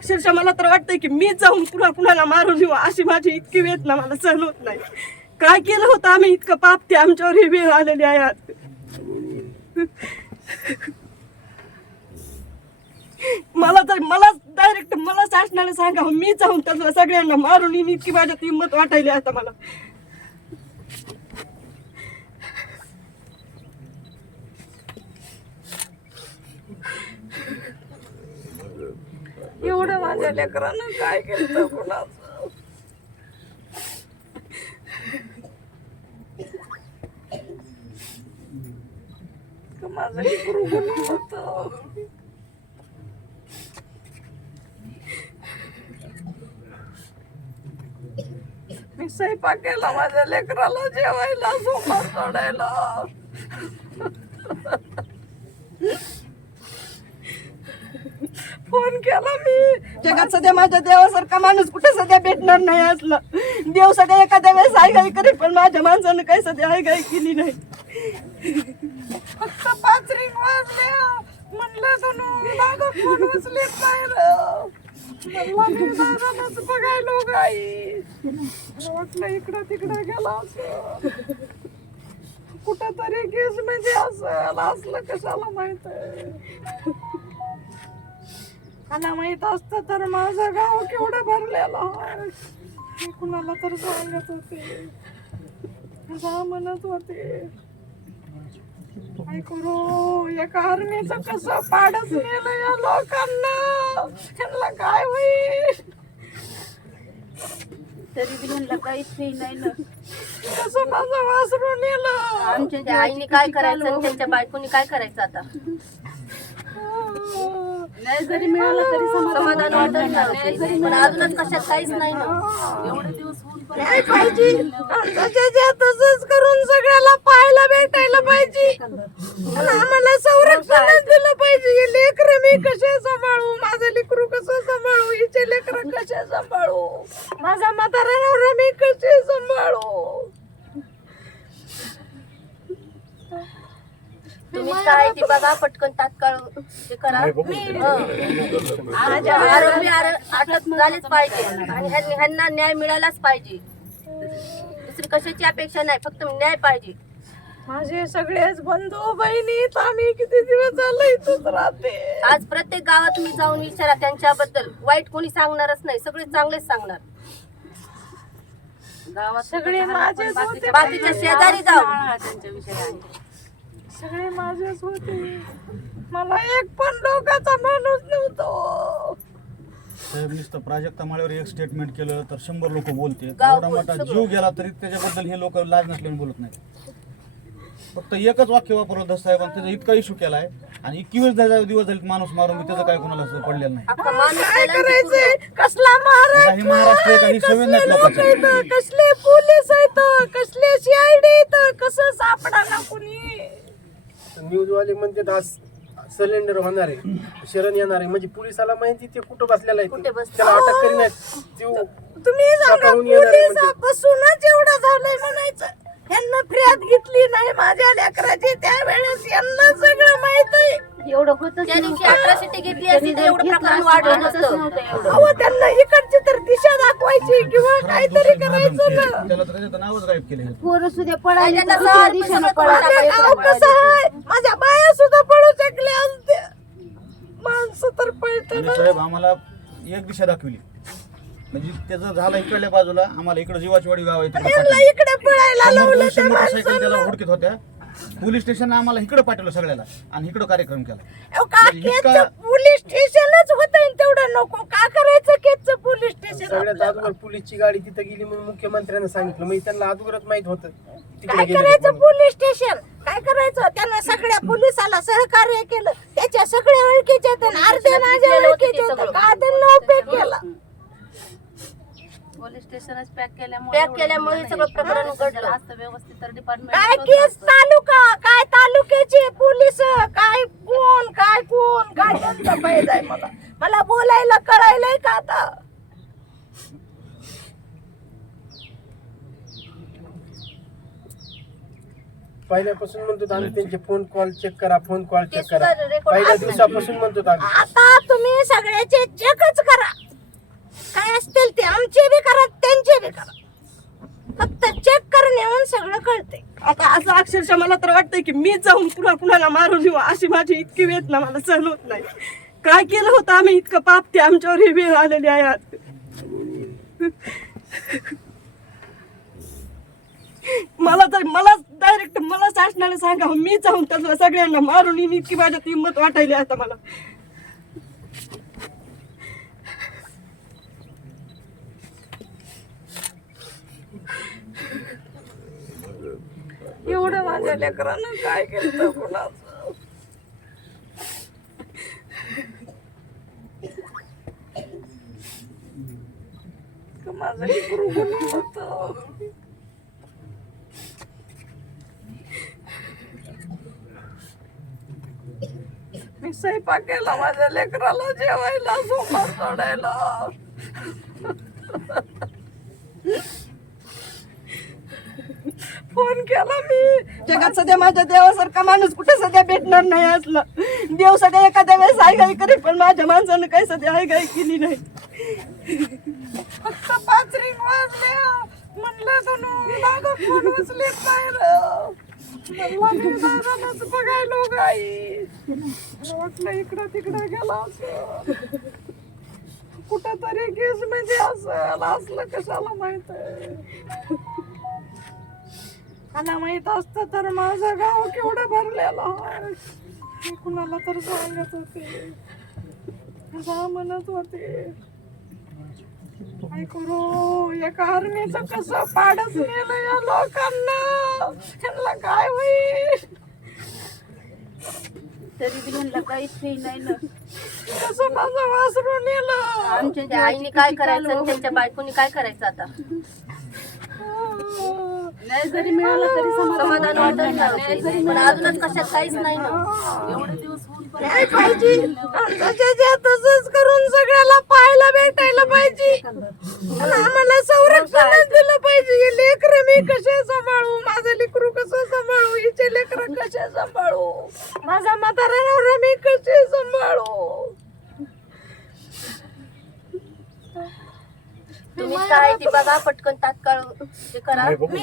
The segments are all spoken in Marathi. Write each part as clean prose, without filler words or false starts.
अक्षरशः मला तर वाटतंय की मी जाऊन पुन्हा कुणाला मारून येऊ अशी माझी इतकी वेदना मला सहन होत नाही. काय केलं होतं आम्ही इतकं पाप ते आमच्यावर ही वेळ आलेली आहे आज. मला डायरेक्ट मला शासनाने सांगा मी जाऊन त्यांना सगळ्यांना मारून येईन इतकी माझ्यात हिंमत वाटायली आता मला. एवढं माझ्या लेकरानं काय केलं कुणाचं. माझं लेकरू गुन्हा होतं. मी स्वयंपाक केला माझ्या लेकराला जेवायला सोमवार सोडायला. फोन केला मी. जगात सध्या माझ्या देवासारखा माणूस कुठे सध्या भेटणार नाही असला. देव सध्या एखाद्या वेळेस आयघाई करेल पण माझ्या माणसानं काही सध्या आयघाई केली नाही. फक्त 5 रिंग वाजल्या म्हणलं दादा फोन उचलेत नाही दादाच बघायलो गाई. वाटलं इकडं तिकडं गेला असं कुठं तरी केस म्हणजे असलं कशाला माहित. मला माहित असतं तर माझं गाव केवढं भरलेलं आहे. कुणाला तर सांगत होते जा म्हणत होते. काय करू एका आर्मीचं कसं पाडच नेलं या लोकांना. त्यांना काय होईल तरी बी म्हणलं काहीच नाही ना. कसं माझं वासरू नेलं. आमच्या त्या आईने काय करायचं आणि त्यांच्या बायकोनी काय करायचं आता. नाही जरी मिळालं तरी समाधान वाटत नाही. पण अजूनच कशात काहीच नाही ना. एवढे दिवस न्याय पाहिजे. तसंच करून सगळ्याला पाहायला भेटायला पाहिजे. आम्हाला संरक्षणच दिलं पाहिजे. हे लेकर मी कसे सांभाळू. माझं लेकरू कसं सांभाळू. हिचे लेकर कसे सांभाळू. माझा म्हातारा नवरा मी कसे सांभाळू. तुम्ही काय ती बघा पटकन तात्काळ हे करा. आरोपी अटक झालेच पाहिजे आणि ह्यांना न्याय मिळालाच पाहिजे. दुसरी कशाची अपेक्षा नाही फक्त न्याय पाहिजे. माझे सगळेच बंधू बहिणी आम्ही किती दिवस झाले इथंच राहते. आज प्रत्येक गावात तुम्ही जाऊन विचारा त्यांच्याबद्दल वाईट कोणी सांगणारच नाही. सगळे चांगलेच सांगणार. गावात सगळे माझेच होते. बाकीच्या शेजारी जाऊ सगळे माझेच होते. मला एक पण लोकांचा माणूस नव्हतो. साहेब नुसतं प्राजक्ता माळ्यावर एक स्टेटमेंट केलं तर 100 लोक बोलते. गाव एवढा मोठा जीव गेला तरी त्याच्याबद्दल हे लोक लाज नसल्याने बोलत नाही. फक्त एकच वाक्य वापरलं दस साहेबांनी त्याचा इतका इशू केलाय आणि 21 दिवस झाले माणूस मारून मी त्याचं काय कोणाला पडलेलं नाही. काय करायचंय. कसला काही महाराष्ट्र काही संवेदना लोकांचं. कसले पोलीस आहेत कसले सीआयडी आहेत कसं सापडा ना कुणी. न्यूजवाले म्हणते आज सिलेंडर होणार आहे शरण येणार आहे म्हणजे पोलिसाला माहिती ते कुठं बसलेला आहे त्याला अटक करीत. तुम्ही सांगा पोलिसापासूनच एवढं झालंय म्हणायचं. यांना फिर्याद घेतली नाही माझ्या लेकराची त्यावेळेस यांना सगळं माहित आहे. एवढं होतं त्या दिवशी अट्रॉसिटी घेतली असती तर एवढं प्रकरण वाढलं नसतं. अहो त्यांना इकडची तर दिशा दाखवायची किंवा काहीतरी करायचं ना. त्याला तर त्याचं नावच गायब केलं. पोरं सुद्धा पळायला दिशेनं माझं गाव कसं आहे. माझ्या बाया सुद्धा पळू शकल्या असत्या. माणसं तर पळतात. साहेब आम्हाला एक दिशा दाखवली म्हणजे त्याचं झालं इकडल्या बाजूला आम्हाला इकडे जीवाचवाडी गाव आहे इकडे पळायला लावलं. मोटरसायकल त्याला हुडकीत होत्या. पोलीस स्टेशन आम्हाला इकडे पाठवलं सगळ्याला आणि इकडे कार्यक्रम केला. पोलीस स्टेशनच होत तेवढं नको का करायचं केचं पोलीस स्टेशन. सगळ्यात अगोदर पोलीसची गाडी तिथं गेली म्हणून मुख्यमंत्र्यांना सांगितलं म्हणजे त्यांना अगोदरच माहित होतं काय करायचं. पोलीस स्टेशन काय करायचं. त्यांना सगळ्या पोलिसाला सहकार्य केलं. त्याच्या सगळ्या ओळखीचे अर्ध्या माझ्या ओळखीचे का त्यांना उपयोग केला. पोलीस स्टेशनच पॅक केल्यामुळे सगळं प्रकरण उघडलं असतं व्यवस्थित. तर डिपार्टमेंट काय केस तालुका काय तालुक्याचे पोलीस काय कोण काय त्यांचं माहित आहे. मला बोलायला कळायलंय का आता. पहिल्यापासून म्हणतो आम्ही त्यांचे फोन कॉल चेक करा पहिल्या दिवसापासून म्हणतो आम्ही. आता तुम्ही सगळ्याचे चेकच करा. कळते. आता असं अक्षरशः मला तर वाटतंय की मी जाऊन कुणाला मारून येऊ अशी माझी इतकी वेदना मला सहन होत नाही. काय केलं होतं आम्ही इतकं पाप ते आमच्यावर ही वेळ आलेली आहे आज. मला डायरेक्ट मला शासनाने सांगावं मी जाऊन त्याला सगळ्यांना मारून येईन इतकी माझ्यात हिंमत वाटायली आता मला. एवढं माझ्या लेकरानं काय केलं कुणाचं. माझं लेकरू गुन्हा होतं. मी स्वयंपाक केला माझ्या लेकराला जेवायला सोमवार सोडायला. फोन केला मी. जगात सध्या माझ्या देवासारखा माणूस कुठे सध्या भेटणार नाही असला. देव सध्या एखाद्या वेळेस आयघाई करेल पण माझ्या माणसानं काही सध्या आयघाई केली नाही. फक्त 5 रिंग वाजल्या म्हणलं दादा फोन उचलेत नाही दादाच बघायलो गाई. वाटलं इकडं तिकडं गेला असं कुठं तरी केस म्हणजे असलं कशाला माहित आहे. मला माहित असतं तर माझं गाव केवढं भरलेलं आहे. मी कुणाला तर सांगत होते जा म्हणत होते. काय करू एका आर्मीचं कसं पाडच नेलं या लोकांना. त्यांना काय होईल तरी बी म्हणलं काहीच नाही ना. कसं माझं वासरू नेलं. आमच्या त्या आईने काय करायचं आणि त्यांच्या बायकोनी काय करायचं आता. न्याय जरी मिळाला तरी समाधान वाटत नाही. पण अजूनच कशात काहीच नाही ना. एवढे दिवस होऊन पण नाही पाहिजे त्याच्या तसंच करून सगळ्याला पाहायला भेटायला पाहिजे. आणि आम्हाला संरक्षणच दिलं पाहिजे. हे लेकरं मी कसे सांभाळू. माझं लेकरू कसं सांभाळू. हिचे लेकरं कसे सांभाळू. माझा म्हातारा नवरा मी कसे सांभाळू. तुम्ही काय ती बघा पटकन तात्काळ हे करा. आरोपी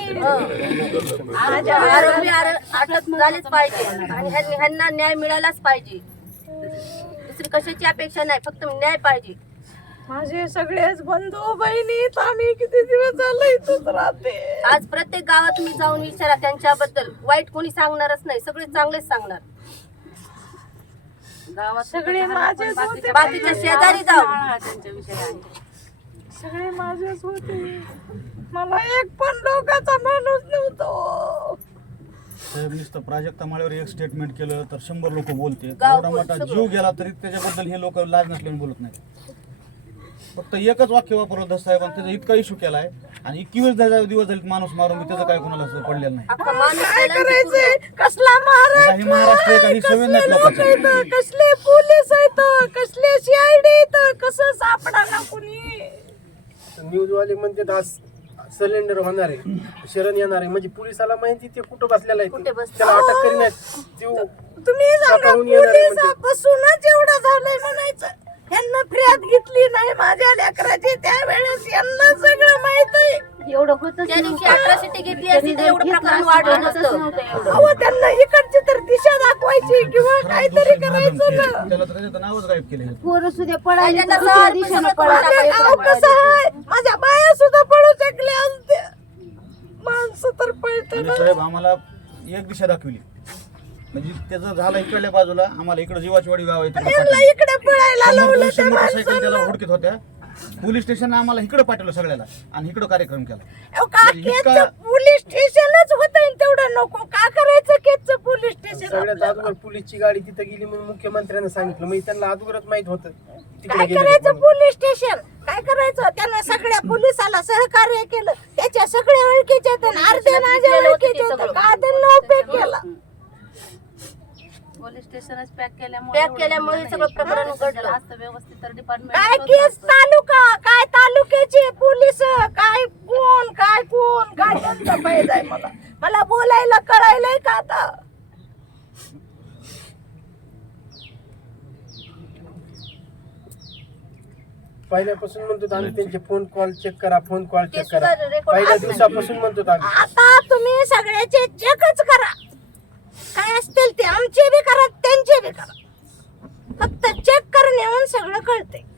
अटक झालेच पाहिजे आणि ह्यांना न्याय मिळालाच पाहिजे. दुसरी कशाची अपेक्षा नाही फक्त न्याय पाहिजे. माझे सगळेच बंधू बहिणी आम्ही किती दिवस झाले इथंच राहते. आज प्रत्येक गावात तुम्ही जाऊन विचारा त्यांच्याबद्दल वाईट कोणी सांगणारच नाही. सगळे चांगलेच सांगणार. गावात सगळे माझेच होते. बाकीच्या शेजारी जाऊ सगळे माझेच होते. मला एक पण लोकांचा माणूस नव्हतो. साहेब नुसतं प्राजक्ता माळ्यावर एक स्टेटमेंट केलं तर 100 लोक बोलते. गाव एवढा मोठा जीव गेला तरी त्याच्याबद्दल हे लोक लाज नसल्याने बोलत नाहीत. फक्त एकच वाक्य वापरलं दस साहेबांनी त्याचा इतका इशू केलाय आणि 21 दिवस झाले माणूस मारून त्याचं काय कोणाला पडलेलं नाही. अख्खा माणूस काय गेला आणि करायचंय. कसला आता हे महाराष्ट्र आहे का? ही सवय नाही लोकांची. महाराष्ट्र कसले पोलीस आहेत कसले CID आहेत कसं सापडा ना कुणी. न्यूज वाले म्हणते आज सिलेंडर होणार आहे शरण येणार आहे म्हणजे पोलिसाला माहिती ते कुठं बसलेला आहे कुठे बसलेला त्याला अटक करीत तुम्ही सांगा पोलिसापासूनच एवढं झालंय म्हणायचं. यांना फिर्याद घेतली नाही माझ्या लेकराची त्यावेळेस यांना सगळं माहित आहे. एवढं होतं त्या दिवशी अट्रॉसिटी घेतली असती तर एवढं प्रकरण वाढलं नसतं. अहो त्यांना इकडची तर दिशा दाखवायची किंवा काहीतरी करायचं ना. त्याला तर त्याचं नावच गायब केलं. पोरं सुद्धा पळाली तर सगळं दिशेनं पळायला अहो, कसं आहे माझ्या बाया सुद्धा पळू शकल्या असत्या. माणसं तर पळत आणि साहेब आम्हाला एक दिशा दाखवली म्हणजे त्याचं झालं इकडल्या बाजूला आम्हाला इकडे जीवाची वाडी गाव आहे तिकडे पाठवलं. इकडे पळायला लावलं 200 मोटरसायकल त्याला हुडकीत होत्या. पोलीस स्टेशन आम्हाला इकडे पाठवलं सगळ्याला आणि इकडे कार्यक्रम केला. म्हणजे इतका पोलीस स्टेशनच होत तेवढं नको का करायचं केचं पोलीस स्टेशन. सगळ्यात अगोदर पोलीसची गाडी तिथं गेली म्हणून मुख्यमंत्र्यांना सांगितलं म्हणजे त्यांना अगोदरच माहित होतं तिकडे काय गेले करायचं पोलीस स्टेशन काय करायचं. त्यांना सगळ्या पोलिसाला सहकार्य केलं. त्याच्या सगळ्या ओळखीचे अर्धे माझ्या ओळखीचे का त्यांना उपयोग केला. पोलीस स्टेशनच पॅक केल्यामुळे सगळं प्रकरण उघडलं असतं व्यवस्थित तर काय डिपार्टमेंट केस तालुका काय तालुक्याचे पोलीस काय कोण काय त्यांचा पाहिजे आहे. मला बोलायला कळायलंय का आता. पहिल्यापासून म्हणतो आम्ही त्यांचे फोन कॉल चेक करा, फोन कॉल ते चेक सुद्धा करा. रेकॉर्ड पहिल्या असणार. दिवसापासून म्हणतो आम्ही. आता तुम्ही सगळ्याचे चेकच करा, काय असतील ते आमचे बी करा त्यांचे बी करा, फक्त चेक करून येऊन सगळं कळते.